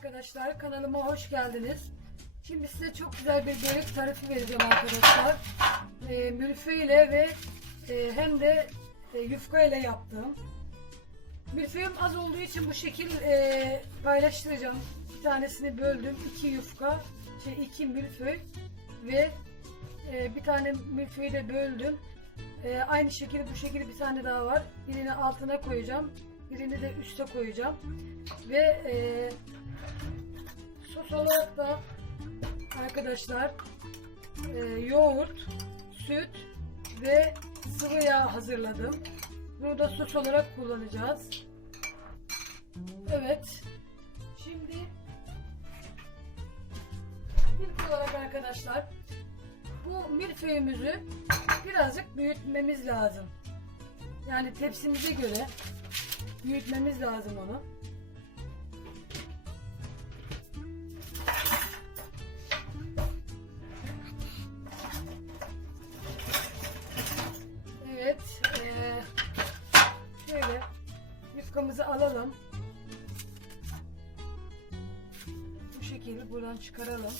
arkadaşlar kanalıma hoş geldiniz. Şimdi size çok güzel bir börek tarifi vereceğim arkadaşlar. E, mülföyle ve e, hem de e, yufka ile yaptım. Mülföyüm az olduğu için bu şekil e, paylaştıracağım. Bir tanesini böldüm. iki yufka, şey iki milföy ve e, bir tane milföyü de böldüm. E, aynı şekilde bu şekilde bir tane daha var. Birini altına koyacağım. Birini de üste koyacağım. Ve e, sos olarak da arkadaşlar e, yoğurt, süt ve sıvı yağ hazırladım. Bunu da sos olarak kullanacağız. Evet. Şimdi ilk olarak arkadaşlar bu milföyümüzü birazcık büyütmemiz lazım. Yani tepsimize göre büyütmemiz lazım onu. Evet. şöyle yufkamızı alalım. Bu şekilde buradan çıkaralım.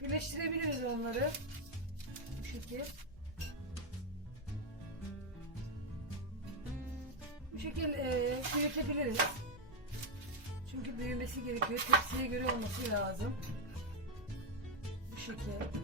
Birleştirebiliriz onları. Bu şekil. Bu şekil eee büyütebiliriz. Çünkü büyümesi gerekiyor. Tepsiye göre olması lazım. Bu şekil.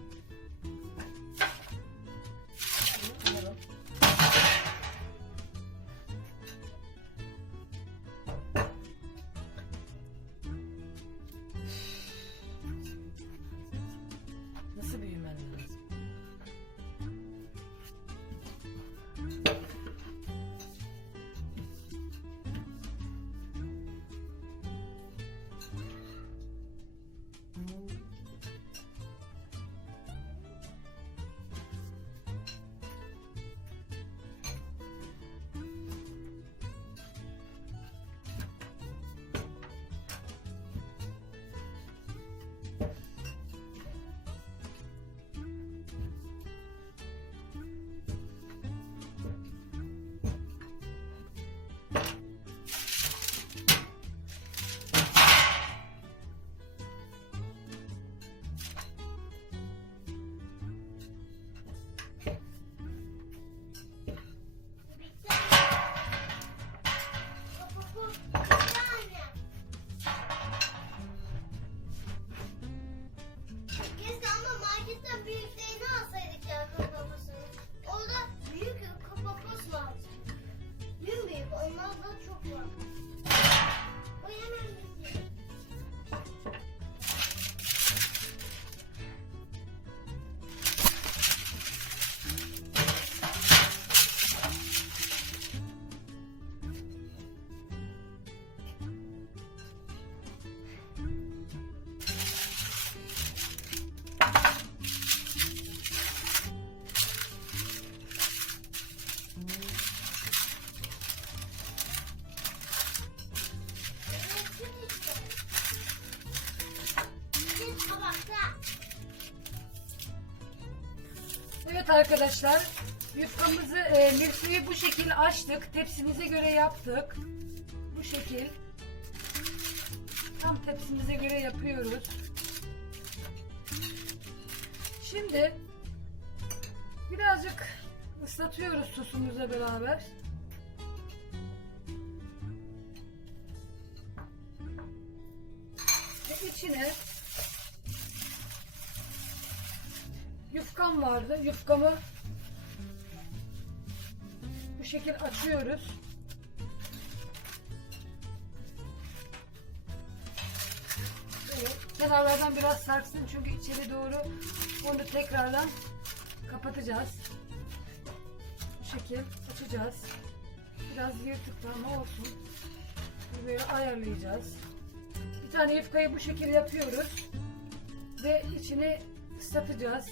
Evet arkadaşlar yufkamızı e, milföyü bu şekilde açtık. Tepsimize göre yaptık. Bu şekil. Tam tepsimize göre yapıyoruz. Şimdi birazcık ıslatıyoruz sosumuzla beraber. Ve içine yufkam vardı. Yufkamı bu şekil açıyoruz. Evet. Kenarlardan biraz sarksın çünkü içeri doğru onu tekrardan kapatacağız. Bu şekil açacağız. Biraz yırtıklı ama olsun. Böyle ayarlayacağız. Bir tane yufkayı bu şekil yapıyoruz. Ve içini ıslatacağız.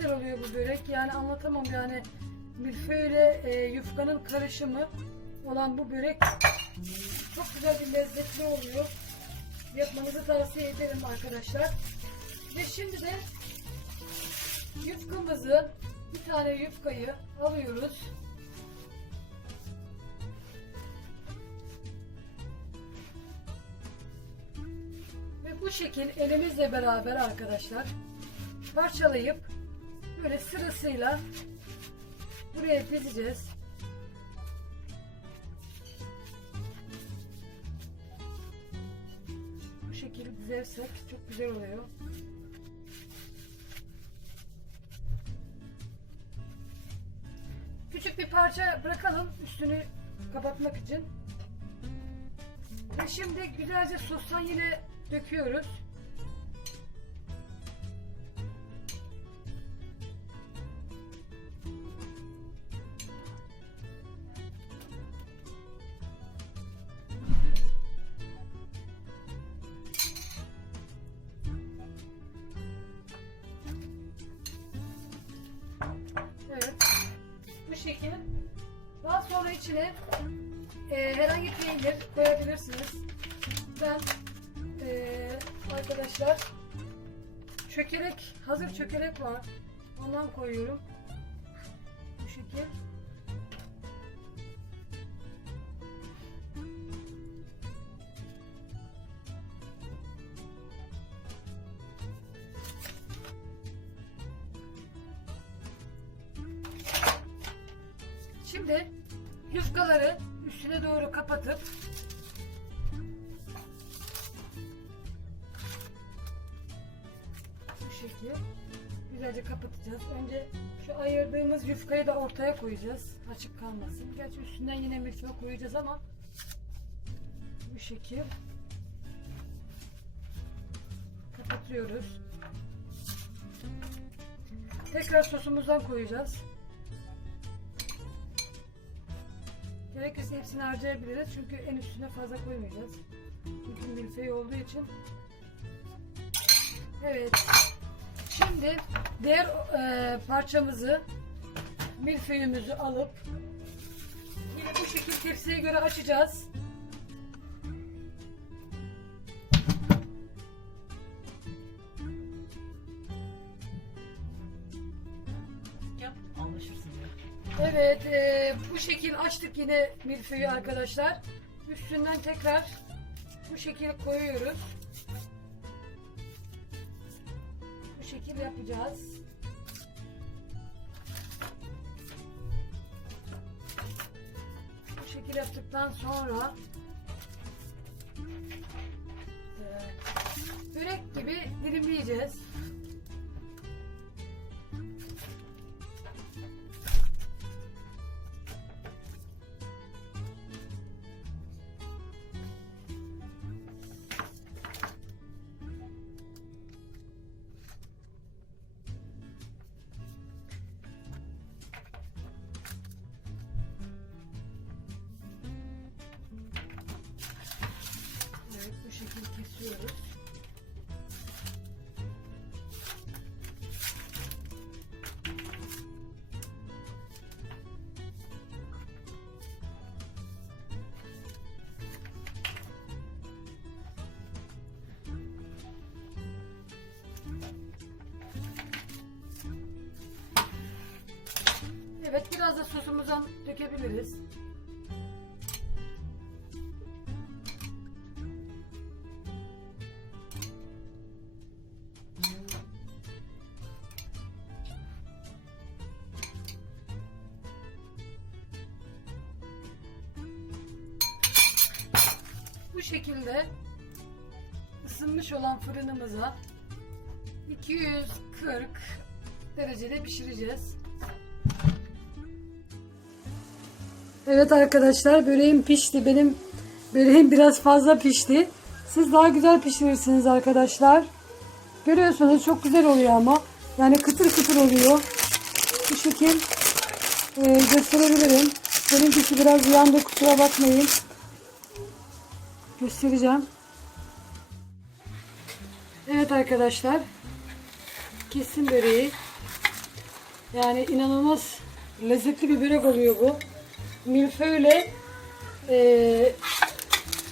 lezzetler oluyor bu börek. Yani anlatamam yani milföyle e, yufkanın karışımı olan bu börek çok güzel bir lezzetli oluyor. Yapmanızı tavsiye ederim arkadaşlar. Ve şimdi de yufkamızı bir tane yufkayı alıyoruz. Ve bu şekil elimizle beraber arkadaşlar parçalayıp böyle sırasıyla buraya dizeceğiz. Bu şekilde dizersek çok güzel oluyor. Küçük bir parça bırakalım üstünü kapatmak için. Ve şimdi güzelce sostan yine döküyoruz. İçine e, herhangi peynir koyabilirsiniz. Ben e, arkadaşlar çökelek, hazır çökelek var. Ondan koyuyorum. Bu şekil. Şimdi yufkaları üstüne doğru kapatıp bu şekilde güzelce kapatacağız. Önce şu ayırdığımız yufkayı da ortaya koyacağız. Açık kalmasın. Gerçi üstünden yine milföy koyacağız ama bu şekil kapatıyoruz. Tekrar sosumuzdan koyacağız. Gerekirse hepsini harcayabiliriz çünkü en üstüne fazla koymayacağız. Çünkü milföy olduğu için. Evet. Şimdi diğer e, parçamızı milföyümüzü alıp yine bu şekilde tepsiye göre açacağız. Evet, e, bu şekil açtık yine milföyü arkadaşlar. Üstünden tekrar bu şekil koyuyoruz. Bu şekil yapacağız. Bu şekil yaptıktan sonra e, börek gibi dilimleyeceğiz. Evet, biraz da sosumuzdan dökebiliriz. Bu şekilde ısınmış olan fırınımıza 240 derecede pişireceğiz. Evet arkadaşlar böreğim pişti. Benim böreğim biraz fazla pişti. Siz daha güzel pişirirsiniz arkadaşlar. Görüyorsunuz çok güzel oluyor ama. Yani kıtır kıtır oluyor. Bu şekil e, gösterebilirim. Benimkisi biraz yandı kusura bakmayın. Göstereceğim. Evet arkadaşlar. Kesim böreği. Yani inanılmaz lezzetli bir börek oluyor bu. Milföyle e,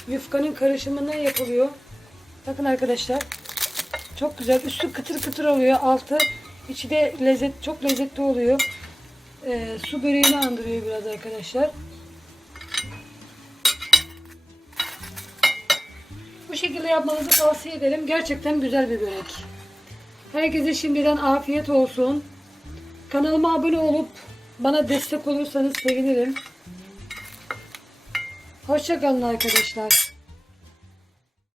yufkanın karışımından yapılıyor. Bakın arkadaşlar. Çok güzel. Üstü kıtır kıtır oluyor. Altı içi de lezzet çok lezzetli oluyor. E, su böreğini andırıyor biraz arkadaşlar. Bu şekilde yapmanızı tavsiye ederim. Gerçekten güzel bir börek. Herkese şimdiden afiyet olsun. Kanalıma abone olup bana destek olursanız sevinirim. Hoşçakalın arkadaşlar.